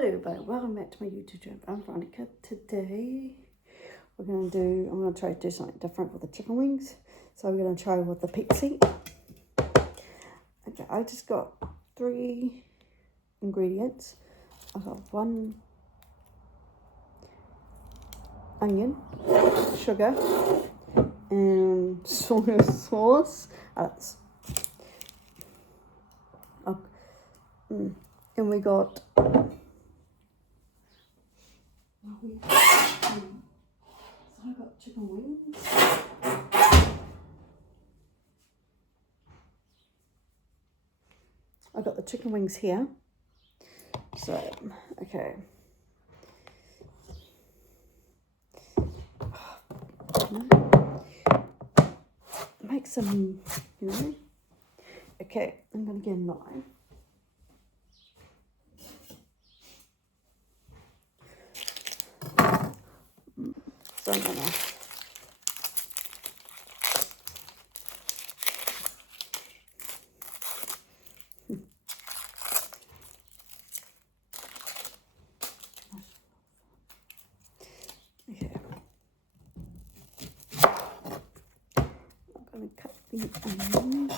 Hello everybody, welcome back to my YouTube channel. I'm Veronica. Today I'm going to try to do something different with the chicken wings. So we're going to try with the Pepsi. Okay, I just got 3 ingredients. I've got 1 onion, sugar, and soy sauce. And we got so I got chicken wings. I got the chicken wings here. So, okay. Make some, Okay, I'm going to get a knife. So I'm going to cut the onions.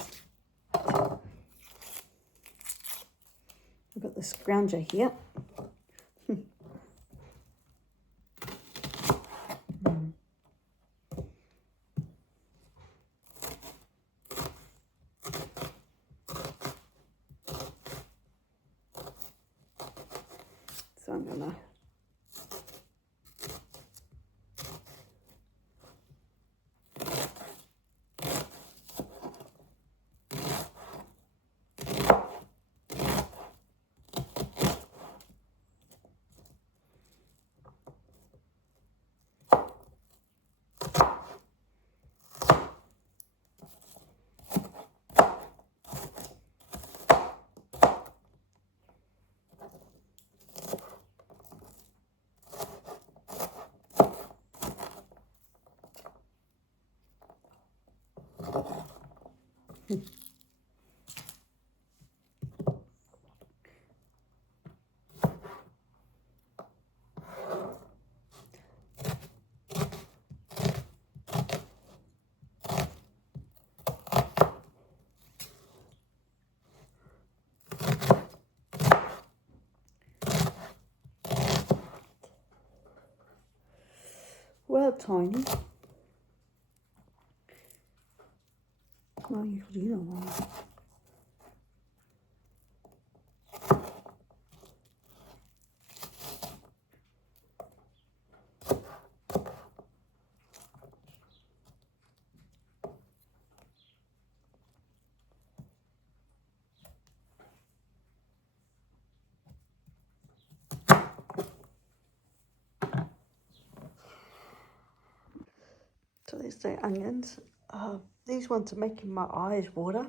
I've got the scrounger here. So I'm gonna tiny. Well, you could either one. So there's the onions. These ones are making my eyes water.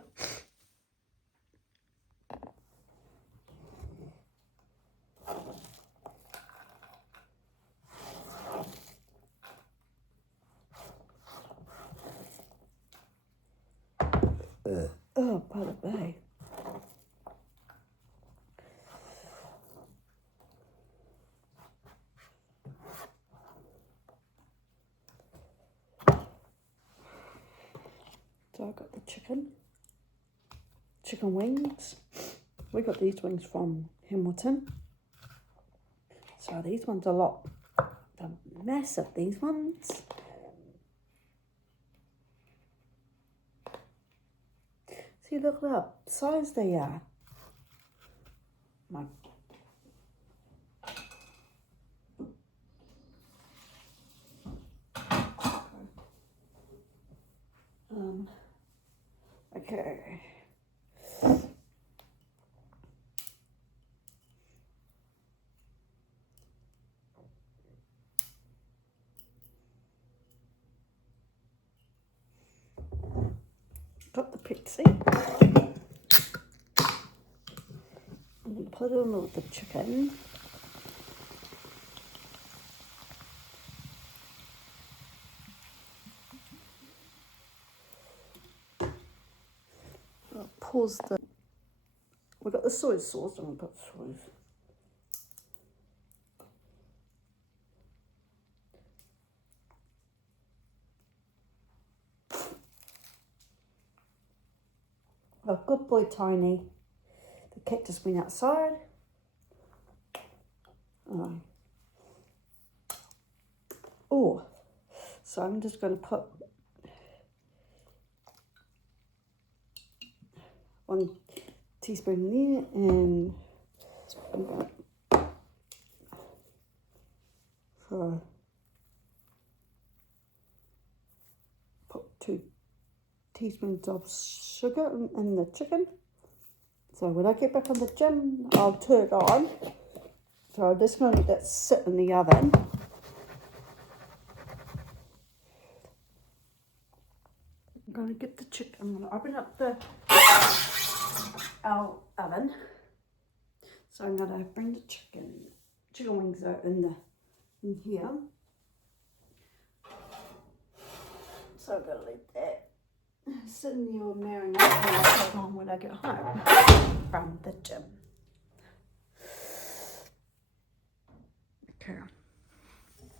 Oh, by the way. So I got the chicken wings. We got these wings from Hamilton. So these ones are they're massive, these ones. See, look what size they are. My okay. Got the Pepsi. I'm going to put it in with the chicken. I'll pause the... We got the soy sauce. I'm going to put soy. Oh, good boy, Tiny. The cat just went outside. Oh, so I'm just going to put 1 teaspoon there, and I'm going to put 2 teaspoons of sugar in the chicken. So when I get back from the gym, I'll turn it on. So I'm just going to let that sit in the oven. I'm going to get the chicken. I'm going to open up our oven. So I'm going to bring the chicken wings out in here. So I'm going to let that sit in there and marinate, and I'll put it on when I get home from the gym. Okay.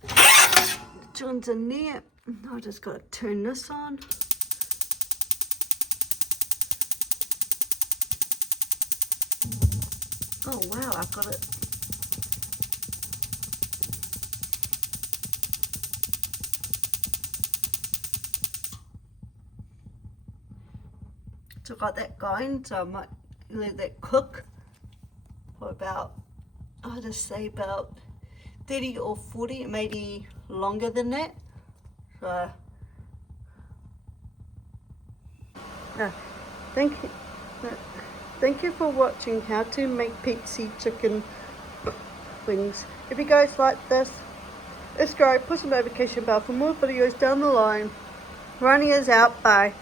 The chicken's in there. I just got to turn this on. Oh wow, I've got it. So I got that going, so I might let that cook for about, I'll just say about 30 or 40, maybe longer than that. So, thank you. Thank you for watching how to make Pepsi chicken wings. If you guys like this, subscribe, push the notification bell for more videos down the line. Ronnie is out. Bye.